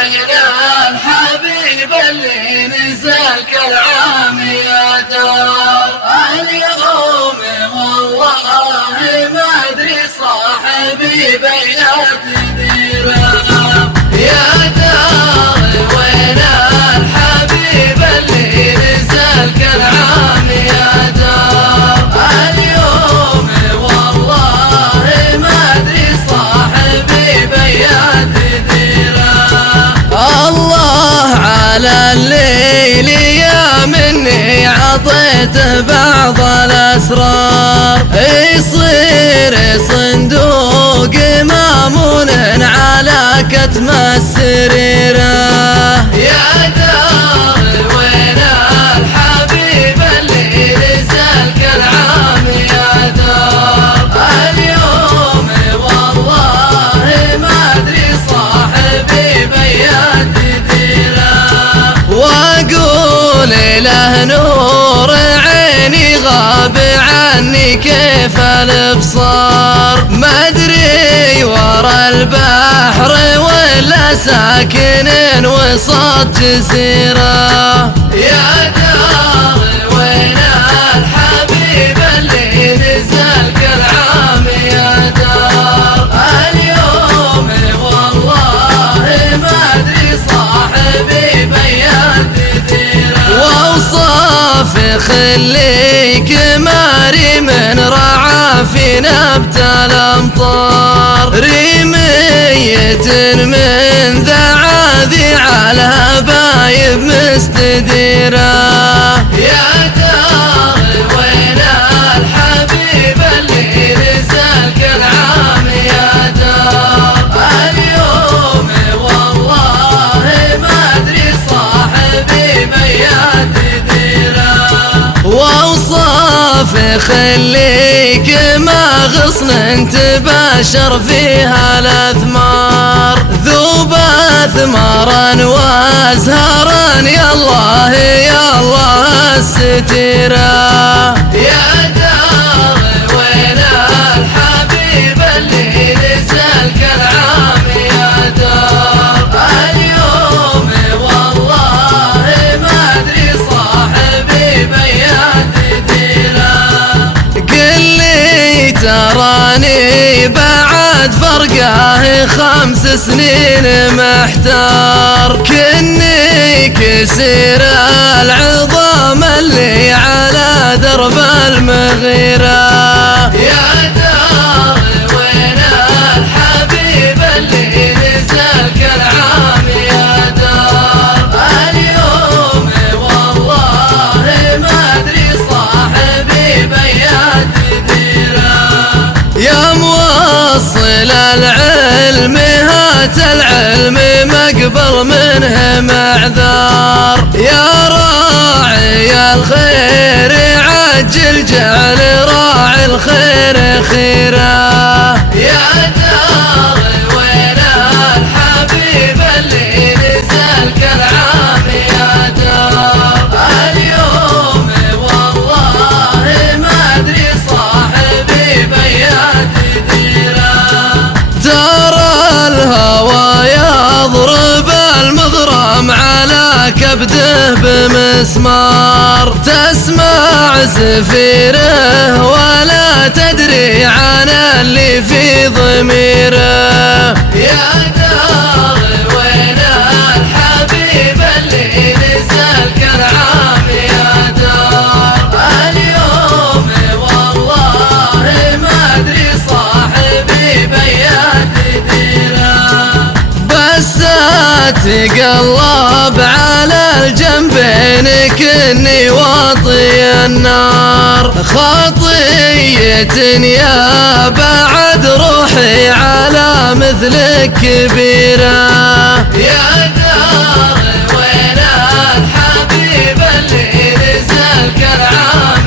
وين الحبيب اللي نزل كالعام يا دار اليوم والله ما ادري صاحبي بيات ديره يا دار وين الحبيب اللي نزل كالعام يا دار اليوم والله ما ادري صاحبي بيات ديره الله على الليل يا مني عطيته بعض الأسرار يصير صندوق مامون على كتم السريرة يا دار وين الحبيب اللي نزل كالعام يا دار اليوم والله ما ادري صاحبي بيات ديره واقول له نور عيني غاب عني كيف الابصار ما ادري ورا البحر ولا ساكن وسط جزيره يا دار وين الحبيب اللي نزل كالعام يا دار اليوم والله ما ادري صاحبي بيات ديره واوصاف خليك ماري من رعى في نبت الامطار رمية من ذعاذي على هبايب مستديره يا دار وين الحبيب اللي نزل كالعام يا دار اليوم والله ما ادري صاحبي بيات ديره واوصاف خليك ما غصن تباشر فيها الاثمار ذوب ثمرا وازهرا يا الله الستيره يا دار وين الحبيب اللي نزل كالعام يا دار اليوم والله ما ادري صاحبي بيات ديره قل لي تراني بعد فرقه 5 سنين محتار كني كسير العظام اللي على درب المغيره يا دار وين الحبيب اللي نزل كالعام يا دار اليوم والله ما ادري صاحبي بيات ديره يا موصل العلم هات العلم مقبل منه معذار يا راعي الخير عجل جعل راعي الخير خيره يا دار وين الحبيب اللي نزل كالعام يا دار اليوم والله ما ادري صاحبي بيات ديره ترى الهوى يضرب المغرم على كبده بمسمار تسمع زفيره ولا تدري عن اللي في ضميره يا دار وين الحبيب اللي نزل كالعام يا دار اليوم والله ما ادري صاحبي بيات ديره بس تقلب على الجنبين كني واطي النار خطية يا بعد روحي على مثلك كبيرة يا دار وين الحبيب اللي نزل كالعام